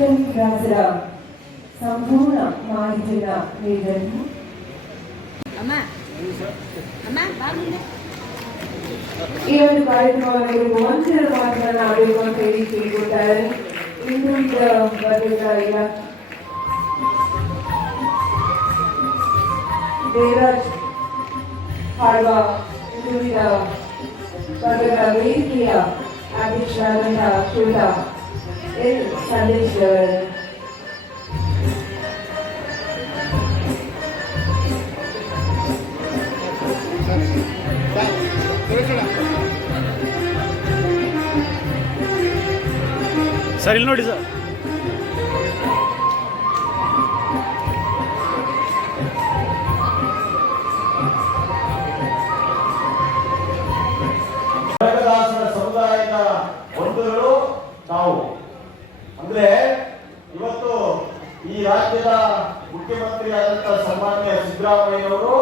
ರಾಜರ ಸಂಪೂರ್ಣ ಮಾಹಿತಿಯನ್ನು ನೀಡಿದರು. ಈ ಒಂದು ಕಾರ್ಯಕ್ರಮದಲ್ಲಿ ವಂಚಿತರ ಮಾತನಾಡಬೇಕು ಅಂತ ಹೇಳಿ ಕೇಳಿಕೊಳ್ತಾರೆ. ಹಿಂದುಳಿದ ವರ್ಗದ ದೇವರಾಜ್ ಹಾಡುವ ಹಿಂದುಳಿದ ವರ್ಗದ ವೇದಿಕೆಯ ಅಧ್ಯಕ್ಷರಾದಂತಹ ಶ್ರೀಯುತ ಎಲ್ ಸಂದೇಶ್ ಸರ್ ಇಲ್ಲಿ ನೋಡಿ ಸರ್. ಕನಕದಾಸರ ಸಮುದಾಯದ ಬಂಧುಗಳು ನಾವು ಅಂದ್ರೆ ಇವತ್ತು ಈ ರಾಜ್ಯದ ಮುಖ್ಯಮಂತ್ರಿ ಆದಂತಹ ಸನ್ಮಾನ್ಯ ಸಿದ್ದರಾಮಯ್ಯನವರು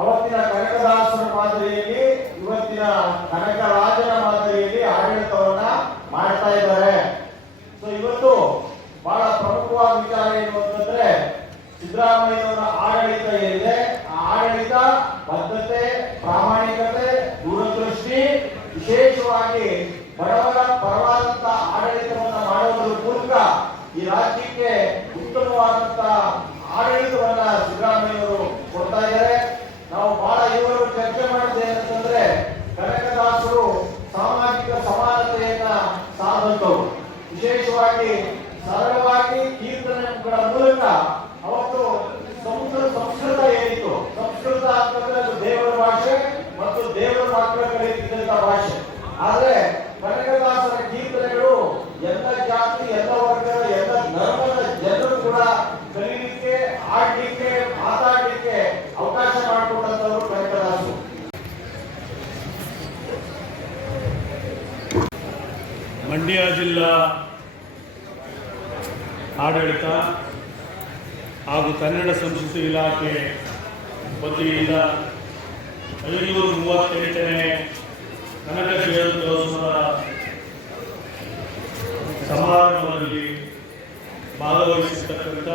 ಅವತ್ತಿನ ಕನಕದಾಸರ ಮಾದರಿಯಲ್ಲಿ ಇವತ್ತಿನ ಕನಕರಾಜನ ಮಾದರಿಯಲ್ಲಿ ಆಡಳಿತವನ್ನ ಮಾಡ್ತಾ ಇದ್ದಾರೆ. ಸೊ ಇವತ್ತು ಬಹಳ ಪ್ರಮುಖವಾದ ವಿಚಾರ ಏನು ಅಂತಂದ್ರೆ ಸಿದ್ದರಾಮಯ್ಯನವರ ಆಡಳಿತ ಏನಿದೆ ಆ ಆಡಳಿತ ಬದ್ಧತೆ, ಪ್ರಾಮಾಣಿಕತೆ, ದೂರದೃಷ್ಟಿ, ವಿಶೇಷವಾಗಿ ಬಡವರ ಪರವಾದಂತ ಆಡಳಿತವನ್ನ ಮಾಡೋದ್ರ ಮೂಲಕ ಈ ರಾಜ್ಯಕ್ಕೆ ಉತ್ತಮವಾದಂತ ಆಡಳಿತವನ್ನ ಸಿದ್ದರಾಮಯ್ಯವರು ಕೊಡ್ತಾ ಇದ್ದಾರೆ. ನಾವು ಬಹಳ ಇವರು ಚರ್ಚೆ ಮಾಡಿದೆ ಅಂತಂದ್ರೆ ಕನಕದಾಸರು ಸಾಮಾಜಿಕ ಸಮಾನತೆಯನ್ನ ಸಾಧಿಸಿದವರು. ವಿಶೇಷವಾಗಿ ಸರಳವಾಗಿ ಕೀರ್ತನೆಗಳ ಮೂಲಕ ಅವತ್ತು ಸಂಸ್ಕೃತ ಏನಿತ್ತು, ಸಂಸ್ಕೃತ ಅಂತಂದ್ರೆ ಅದು ದೇವರ ಭಾಷೆ ಮತ್ತು ದೇವರ ಮಕ್ಕಳ ಕಲಿತಿದ್ದಂತ ಭಾಷೆ. ಆದ್ರೆ ಕನಕದಾಸರ ಕೀರ್ತನೆಗಳು ಎಲ್ಲ ಜಾತಿ, ಎಲ್ಲ ವರ್ಗದ, ಎಲ್ಲ ಧರ್ಮದ ಜನರು ಕೂಡ ಕಲೀಲಿಕ್ಕೆ, ಆಡ್ಲಿಕ್ಕೆ, ಮಾತಾಡ್ಲಿಕ್ಕೆ ಅವಕಾಶ ಮಾಡಿಕೊಟ್ಟಂತವರು ಕನಕದಾಸರು. ಮಂಡ್ಯ ಜಿಲ್ಲಾ ಆಡಳಿತ ಹಾಗೂ ಕನ್ನಡ ಸಂಸ್ಕೃತಿ ಇಲಾಖೆ ವತಿಯಿಂದ 538ನೇ ಕನಕ ಜಯಂತ್ಯೋತ್ಸವದ ಸಮಾರಂಭದಲ್ಲಿ ಭಾಗವಹಿಸಿರ್ತಕ್ಕಂಥ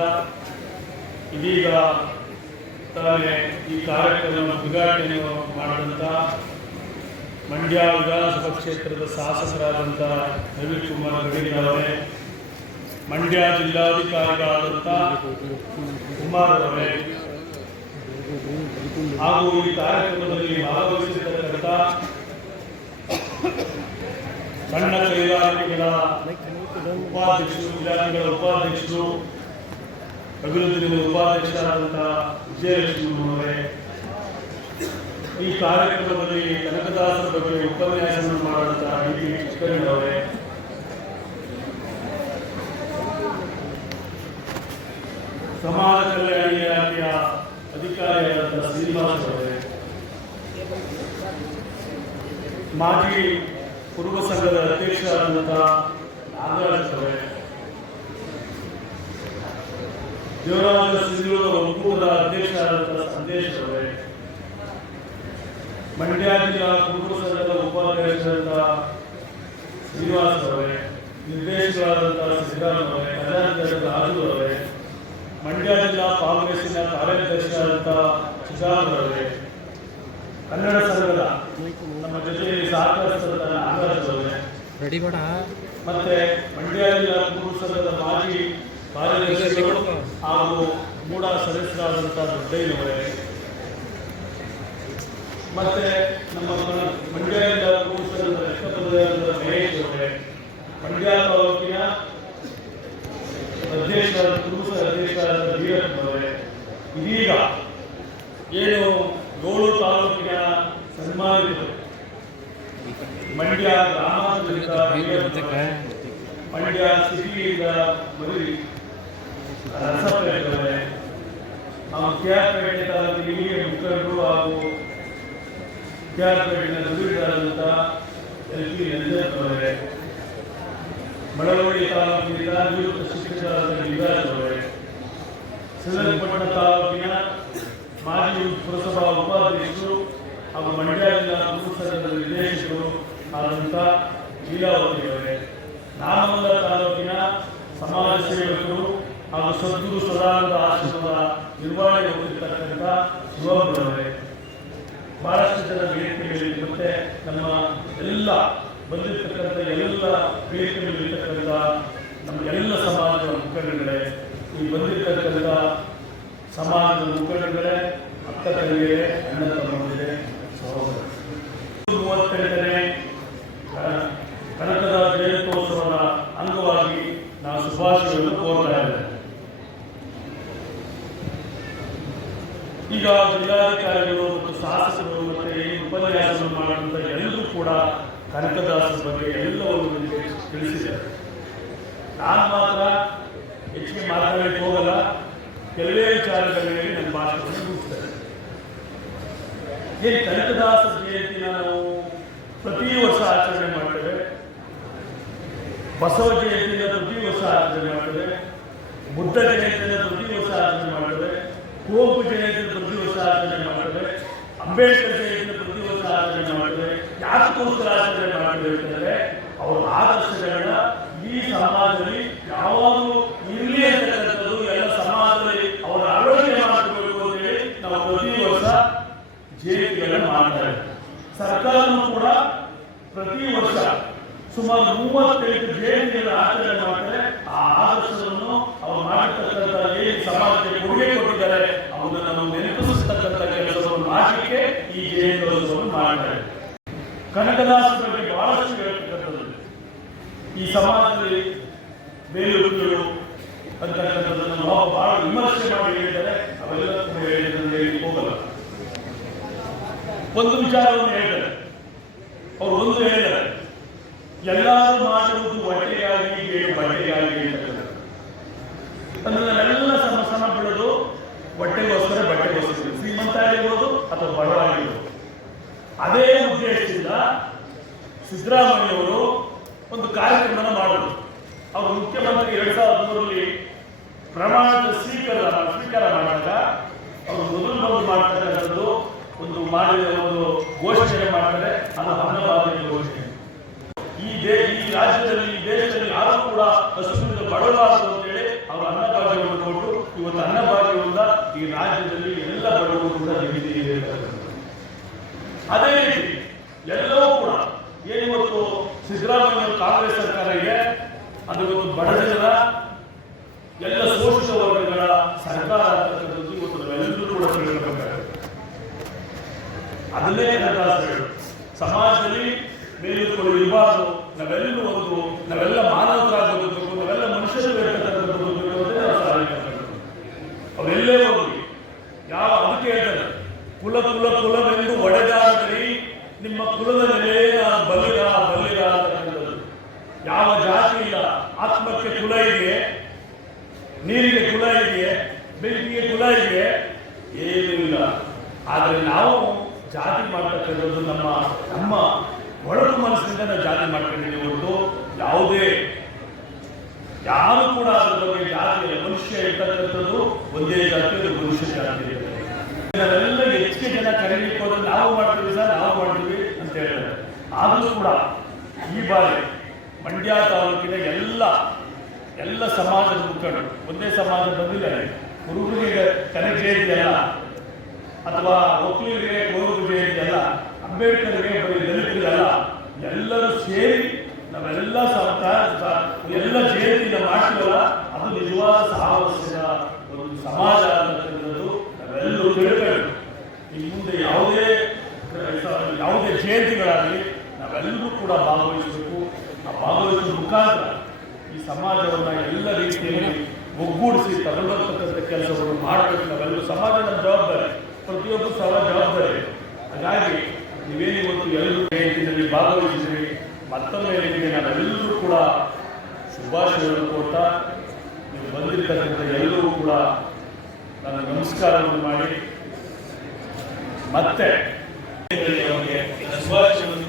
ಇದೀಗ ತಾನೇ ಈ ಕಾರ್ಯಕ್ರಮ ಉದ್ಘಾಟನೆ ಮಾಡಿದಂಥ ಮಂಡ್ಯ ವಿಧಾನಸಭಾ ಕ್ಷೇತ್ರದ ಶಾಸಕರಾದಂಥ ರವಿ ಕುಮಾರ್ ಗಡಿಗರವರೇ, ಮಂಡ್ಯ ಜಿಲ್ಲಾಧಿಕಾರಿಗಳಾದಂಥ ಕುಮಾರರವರೇ ಹಾಗೂ ಈ ಕಾರ್ಯಕ್ರಮದಲ್ಲಿ ಭಾಗವಹಿಸಿರ್ತಕ್ಕಂಥ ಸಣ್ಣ ಕೈಗಾರಿಕೆಗಳ ಉಪಾಧ್ಯಕ್ಷರು, ವಿಧಾನಗಳ ಉಪಾಧ್ಯಕ್ಷರು, ಅಭಿವೃದ್ಧಿ ಉಪಾಧ್ಯಕ್ಷರಾದಂಥ ವಿಜಯಲಕ್ಷ್ಮೀಯವರೇ, ಈ ಕಾರ್ಯಕ್ರಮದಲ್ಲಿ ಕನಕದಾಸರ ಬಗ್ಗೆ ಉಪನ್ಯಾಸವನ್ನು ಮಾಡಿದಂಥ ಡಿ ಚಿಕ್ಕಣ್ಣವರೇ, ಸಮಾಜ ಕಲ್ಯಾಣ ಇಲಾಖೆಯ ಅಧಿಕಾರಿಯಾದಂಥ ಶ್ರೀನಿವಾಸ್ ಅವರೇ, ಮಾಜಿ ಕುರುಬ ಸಂಘದ ಅಧ್ಯಕ್ಷರಾದಂಥ ನಾಗರಾಜ್ ಅವರೇ, ದೇವರಾಜ ಸಿಂಧೂರದ ಒಕ್ಕೂಟದ ಅಧ್ಯಕ್ಷರಾದಂಥ ಸಂದೇಶ್ ಅವರೇ, ಮಂಡ್ಯ ಜಿಲ್ಲಾ ಕುರುಬ ಸಂಘದ ಉಪಾಧ್ಯಕ್ಷರಾದಂಥ ಶ್ರೀನಿವಾಸ್ ಅವರೇ, ನಿರ್ದೇಶಕರಾದಂಥ ಸಿದ್ದರಾಮ್ ಅವರೇ, ಖಜಾಂಚಿಯಾದ ರಾಜು ಅವರೇ, ಮಂಡ್ಯ ಜಿಲ್ಲಾ ಕಾಂಗ್ರೆಸ್ಸಿನ ಕಾರ್ಯಾಧ್ಯಕ್ಷರಾದಂಥ ಸಿದ್ದಾರ್ಥ ಅವರೇ, ಕನ್ನಡ ಸಂಘದ ನಮ್ಮ ಜೊತೆಯಲ್ಲಿ ಸಹಕರಿಸಿದ ನಾಗರಾಜ್ ಅವರೇ, ಮತ್ತೆ ಮಂಡ್ಯ ಜಿಲ್ಲಾ ಕುರುಬ ಸಂಘದ ಮಾಜಿ ಕಾರ್ಯದರ್ಶಿಗಳು ಹಾಗೂ ಮೂಡ ಸದಸ್ಯರಾದಂಥ ದೊಡ್ಡಯ್ಯನವರೇ, ಮತ್ತೆ ನಮ್ಮ ಮಂಡ್ಯ ಜಿಲ್ಲಾ ಕುರುಬ ಸಂಘದ ರಕ್ಷಣಾ ಮಹೇಶ್ ಅವರೇ, ಮಂಡ್ಯ ತಾಲೂಕಿನ ಅಧ್ಯಕ್ಷರಾದ ಕುರುಬ ಅಧ್ಯಕ್ಷರಾದ ವೀರಪ್ಪನವರೇ, ಇದೀಗ ಏನು 7 ತಾಲೂಕಿನ ಸನ್ಮಾನಿತರು ಮಂಡ್ಯ ಗ್ರಾಮಾಂತರದಿಂದ ಮಂಡ್ಯ ಸಿಟಿಯಿಂದ ಮದುವೆ ರಸಪೇಟೆ, ನಾವು ಕೆಆರ್ಪೇಟೆ ತಾಲೂಕಿನ ಹಿರಿಯ ಮುಖಂಡರು ಹಾಗೂ ಕೆಆರ್ಪೇಟೆಯ ನುಡಿಗರಾದಂಥ LP ನಂಜಪ್ಪನವರೇ, ಮಳವಳ್ಳಿ ತಾಲೂಕಿನಿಂದ ನಿವೃತ್ತ ಶಿಕ್ಷಕರಾದ ಲಿಂಗರಾಜ್ ಅವರೇ, ಶ್ರೀರಂಗಪಟ್ಟಣ ತಾಲೂಕಿನ ಮಾಜಿ ಪುರಸಭಾ ಉಪಾಧ್ಯಕ್ಷರು ಹಾಗೂ ಮಂಡ್ಯ ಜಿಲ್ಲಾ ಕುರುಬ ಸಂಘದ ನಿರ್ದೇಶಕರು ಆದಂಥ ಲೀಲಾವತಿ ಅವರೇ, ನಾಮಂಗಲ ತಾಲೂಕಿನ ಸೇವಕರು ಹಾಗೂ ಸದ್ಗುರು ಸದಾನಂದ ಆಶ್ರಮದ ನಿರ್ವಹಣೆ ಹೊಂದಿರತಕ್ಕಂಥ ಯುವಕರವರೇ, ಬಹಳಷ್ಟು ಜನ ವೇದಿಕೆ ಮೇಲೆ ಮತ್ತೆ ನಮ್ಮ ಎಲ್ಲ ಬಂದಿರತಕ್ಕಂಥ ಎಲ್ಲ ವೇದಿಕೆ ಮೇಲೆ ಇರ್ತಕ್ಕಂಥ ನಮ್ಮ ಎಲ್ಲ ಸಮಾಜದ ಮುಖಂಡಗಳೇ, ಈ ಬಂದಿರತಕ್ಕಂಥ ಸಮಾಜದ ಮುಖಂಡಗಳೇ, ಅಕ್ಕ ತಂಗಿಯರೇ, ಅಣ್ಣ ತಮ್ಮಂದಿರೇ, ಸಹೋದರರೇ, 38ನೇ ಕನಕದ ಜಯಂತ್ಯೋತ್ಸವದ ಅಂಗವಾಗಿ ನಾವು ಶುಭಾಶಯವನ್ನು ಕೋರ್ತಾ ಇದ್ದೇವೆ. ಈಗ ಜಿಲ್ಲಾಧಿಕಾರಿಗಳು ಮತ್ತು ಶಾಸಕರು ಮತ್ತೆ ಈ ಉಪನ್ಯಾಸವನ್ನು ಮಾಡುವಂತ ಎಲ್ಲರೂ ಕೂಡ ಕನಕದಾಸರ ಬಗ್ಗೆ ಎಲ್ಲವನ್ನು ತಿಳಿಸಿದ್ದಾರೆ. ನಾನು ಮಾತ್ರ ಹೆಚ್ಚಿಗೆ ಮಾತನಾಡಲಿಕ್ಕೆ ಹೋಗಲ್ಲ, ಕೆಲವೇ ವಿಚಾರಗಳಲ್ಲಿ ನನ್ನ ಭಾಷೆಯನ್ನು ಮುಗಿಸ್ತೇನೆ. ಏನು ಕನಕದಾಸರ ಜಯಂತಿನ ನಾವು ಪ್ರತಿ ವರ್ಷ ಆಚರಣೆ ಮಾಡ್ತೇವೆ, ಬಸವ ಜಯಂತಿನ ಪ್ರತಿ ವರ್ಷ ಆಚರಣೆ ಮಾಡ್ತೇವೆ, ಬುದ್ಧ ಜಯಂತಿನ ಪ್ರತಿ ವರ್ಷ ಆಚರಣೆ ಮಾಡ್ತೇವೆ, ಕುವೆಂಪು ಜಯಂತಿನ ಪ್ರತಿ ವರ್ಷ ಆಚರಣೆ ಮಾಡ್ತೇವೆ, ಅಂಬೇಡ್ಕರ್ ಜಯಂತಿನ ಪ್ರತಿ ವರ್ಷ ಆಚರಣೆ ಮಾಡ್ತೇವೆ. ಯಾತಕ್ಕೋಸ್ಕರ ಆಚರಣೆ ಮಾಡ್ತೇವೆ ಅಂತಂದ್ರೆ ಅವರ ಆದರ್ಶಗಳನ್ನ ಈ ಸಮಾಜದಲ್ಲಿ ಯಾವಾಗಲೂ ಇರಲಿ ಅಂತಕ್ಕಂಥದ್ದು, ಎಲ್ಲ ಸಮಾಜದಲ್ಲಿ ಅವರ ಅಳವಡಿಕೆ ಮಾಡಬೇಕು ಅಂತ ಹೇಳಿ ನಾವು ಪ್ರತಿ ವರ್ಷ ಜಯಂತಿಗಳನ್ನು ಮಾಡ್ತಾರೆ. ಸರ್ಕಾರನೂ ಕೂಡ ಪ್ರತಿ ವರ್ಷ ಸುಮಾರು 35 ಜಯಂತಿಗಳನ್ನು ಆಚರಣೆ ಮಾಡ್ತಾರೆ. ಆ ಆದರ್ಶವನ್ನು ಅವರು ಮಾಡಿರ್ತಕ್ಕಂಥ ಏನು ಸಮಾಜಕ್ಕೆ ಕೊಡುಗೆ ಕೊಟ್ಟಿದ್ದಾರೆ ಅವರನ್ನು ನಾವು ನೆನಪಿಸತಕ್ಕಂಥ ಕೆಲಸವನ್ನು ಮಾಡಲಿಕ್ಕೆ ಈ ಜಯಂತ್ಯೋತ್ಸವವನ್ನು ಮಾಡ್ತಾರೆ. ಕನಕದಾಸರ ಬಗ್ಗೆ ಬಹಳಷ್ಟು ಹೇಳ್ತಕ್ಕಂಥದ್ದು, ಈ ಸಮಾಜದಲ್ಲಿ ಬೇಲೂರುಗಳು ಅಂತಕ್ಕಂಥದ್ದನ್ನು ನಾವು ಬಹಳ ವಿಮರ್ಶೆ ಮಾಡಿ ಹೇಳಿದ್ದಾರೆ. ಅವೆಲ್ಲ ಕೂಡ ಹೇಳಿದ್ರೆ ಹೋಗಲ್ಲ. ಒಂದು ವಿಚಾರವನ್ನು ಹೇಳ್ತಾರೆ, ಅವರು ಒಂದು ಹೇಳಿದ್ದಾರೆ, ಎಲ್ಲರೂ ಮಾಡುವುದು ಹೊಟ್ಟೆಗಾಗಿ ಬೇಡ ಬಟ್ಟೆಗಾಗಿ ಅಂತಕ್ಕಂಥದ್ದು. ಅಂದ್ರೆ ನಾವೆಲ್ಲ ಸಮ ಬಿಡೋದು ಹೊಟ್ಟೆಗೋಸ್ಕರ ಬಟ್ಟೆಗೋಸ್ಕರ, ಶ್ರೀಮಂತ ಆಗಿರ್ಬೋದು ಅಥವಾ ಬಡವ ಆಗಿರ್ಬೋದು. ಅದೇ ಉದ್ದೇಶದಿಂದ ಸಿದ್ದರಾಮಯ್ಯವರು ಒಂದು ಕಾರ್ಯಕ್ರಮ ಮಾಡೋದು. ಅವರು ಮುಖ್ಯಮಂತ್ರಿ 2003ರಲ್ಲಿ ಪ್ರಮಾಣದ ಸ್ವೀಕಾರ ಮಾಡಿದಾಗ ಅವರು ಮೊದಲು ಮಾಡ್ತಕ್ಕಂಥದ್ದು ಒಂದು ಘೋಷಣೆ ಮಾಡ್ತಾರೆ, ಅದು ಅನ್ನಭಾಗ್ಯ ಘೋಷಣೆ. ಈ ರಾಜ್ಯದಲ್ಲಿ, ಈ ದೇಶದಲ್ಲಿ ಯಾರು ಕೂಡ ಹಸುವಿನಿಂದ ಬಡವರಾಗದು ಅಂತೇಳಿ ಅವರು ಅನ್ನಭಾಗ್ಯವನ್ನು ಕೊಟ್ಟು ಇವತ್ತು ಅನ್ನಭಾಗ್ಯದಿಂದ ಈ ರಾಜ್ಯದಲ್ಲಿ ಎಲ್ಲ ಬಡವರು ಕೂಡ ಇದೆ. ಅದೇ ರೀತಿ ಎಲ್ಲವೂ ಕೂಡ ಏನಿವತ್ತು ಸಿದ್ದರಾಮಯ್ಯ ಕಾಂಗ್ರೆಸ್ ಸರ್ಕಾರ ಇದೆ, ಅದು ಇವತ್ತು ಬಡ ಜನರ ಎಲ್ಲ ಶೋಷಿತ ವರ್ಗಗಳ ಸರ್ಕಾರ ಅಂತಕ್ಕಂಥದ್ದು ಇವತ್ತು ನಾವೆಲ್ಲರೂ ಕೂಡ ತಿಳ್ಕೊಬೇಕಾಗುತ್ತೆ. ಅದನ್ನೇ ಕನಕದಾಸರು ಸಮಾಜದಲ್ಲಿ ಮೇಲುಕೊಂಡು ಇರಬಾರ್ದು, ನಾವೆಲ್ಲ ಮಾನವರಾಗಬೇಕು, ನಾವೆಲ್ಲ ಮನುಷ್ಯರು ಅವೆಲ್ಲೇ ಹೋಗಿ ಅದಕ್ಕೆ ಹೇಳ್ತಾರೆ, ಕುಲವೆಂದು ಒಡೆದಾಡರಿ ನಿಮ್ಮ ಕುಲದ ನೆಲೆ ಬಲ್ಲಿರ ಅಂತಕ್ಕಂಥದ್ದು. ಯಾವ ಜಾತಿ ಇಲ್ಲ, ಆತ್ಮಕ್ಕೆ ಕುಲ ಇದೆ, ನೀರಿಗೆ ಕುಲ ಇದೆ, ಬೆಂಕಿಗೆ ಕುಲ ಇದೆ, ಏನೂ ಇಲ್ಲ. ಆದರೆ ನಾವು ಜಾತಿ ಮಾಡ್ತಕ್ಕಂಥದ್ದು ನಮ್ಮ ಒಳಗು ಮನಸ್ಸಿನಿಂದ ನಾವು ಜಾತಿ ಮಾಡ್ಕೊಂಡಿದ್ದೀವಿ ಹೊರತು ಯಾರು ಕೂಡ ಅದ್ರ ಬಗ್ಗೆ ಜಾತಿ ಮನುಷ್ಯ ಇರ್ತಕ್ಕಂಥದ್ದು ಒಂದೇ ಜಾತಿ, ಅದು ಮನುಷ್ಯ ಜಾತಿ ಇರ್ತದೆ. ನಾವೆಲ್ಲ ಹೆಚ್ಚಿಗೆ ಜನ ಕರೀಲಿಕ್ಕೆ ಹೋದ್ರೆ ನಾವು ಮಾಡ್ತೀವಿ ಅಂತ ಹೇಳ್ತಾರೆ. ಆದರೂ ಕೂಡ ಈ ಬಾರಿ ಮಂಡ್ಯ ತಾಲೂಕಿನ ಎಲ್ಲ ಸಮಾಜದ ಮುಖಂಡರು, ಒಂದೇ ಸಮಾಜ ಬಂದಿಲ್ಲ, ಕುರುಬರಿಗೆ ಕನಕ ಜಯಂತಿ ಅಲ್ಲ, ಅಥವಾ ಒಕ್ಕಲಿಗರಿಗೆ ಗೌರವ ಜಯಂತಿ ಅಲ್ಲ, ಅಂಬೇಡ್ಕರ್ಗೆ ದಲಿತರಿಗಲ್ಲ, ಎಲ್ಲರೂ ಸೇರಿ ನಾವೆಲ್ಲ ಎಲ್ಲ ಜಯಂತಿನ ಮಾಡ್ತೀವಲ್ಲ, ಅದು ನಿಜವಾದ ಸಾಮರಸ್ಯದ ಒಂದು ಸಮಾಜ ಅಂತಕ್ಕಂಥದ್ದು ನಾವೆಲ್ಲರೂ ತಿಳ್ಕೊಂಡು ಈ ಮುಂದೆ ಯಾವುದೇ ಜಯಂತಿಗಳಾಗಲಿ ನಾವೆಲ್ಲರೂ ಕೂಡ ಭಾಗವಹಿಸಬೇಕು. ಆ ಭಾಗವಹಿಸುವ ಮುಖಾಂತರ ಈ ಸಮಾಜವನ್ನು ಎಲ್ಲ ರೀತಿಯಲ್ಲಿ ಒಗ್ಗೂಡಿಸಿ ತಗೊಂಡೋಗ್ತಕ್ಕಂಥ ಕೆಲಸವನ್ನು ಮಾಡಬೇಕು. ನಾವೆಲ್ಲರೂ ಸಮಾಜದ ಜವಾಬ್ದಾರಿ, ಪ್ರತಿಯೊಬ್ಬರು ಜವಾಬ್ದಾರಿ. ಹಾಗಾಗಿ ನೀವೇನಿವತ್ತು ಎಲ್ಲರೂ ಜಯಂತಿನಲ್ಲಿ ಭಾಗವಹಿಸಿದ್ರಿ, ಮತ್ತೊಮ್ಮೆ ನಿಮಗೆ ನಾವೆಲ್ಲರೂ ಕೂಡ ಶುಭಾಶಯಗಳನ್ನು ಕೊಡ್ತಾ, ನೀವು ಬಂದಿರ್ತಕ್ಕಂಥ ಎಲ್ಲರೂ ಕೂಡ ನನ್ನ ನಮಸ್ಕಾರವನ್ನು ಮಾಡಿ ಮತ್ತೆ ಶುಭಾಶಯವನ್ನು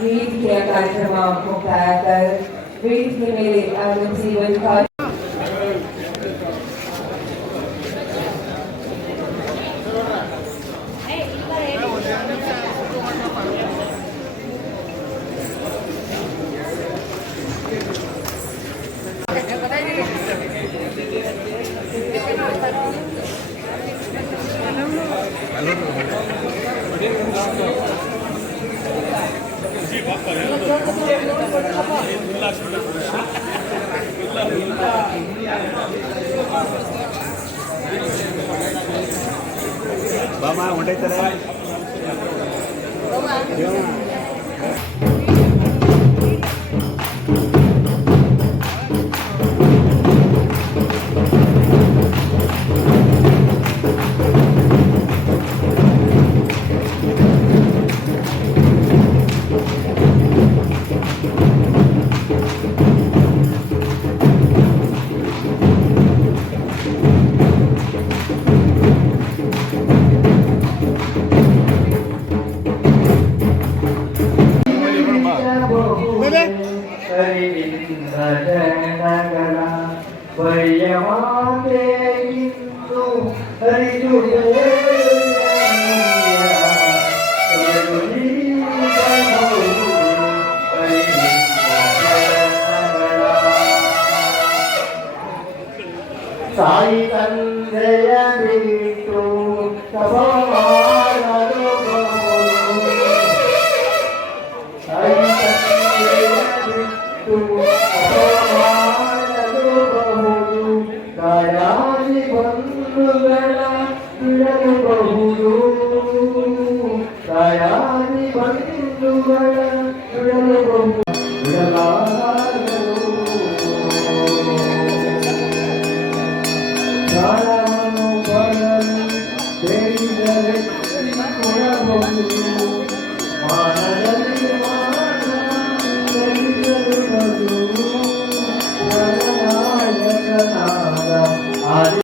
ವೇದಿಕೆಯ ಕಾರ್ಯಕ್ರಮ ಮುಕ್ತಾಯ ವೇದಿಕೆ ಮೇಲೆ ಆಗಮಿಸಿ ಬಾಮ ಹೊಂಟೈತಾರೆ ಹರಿದು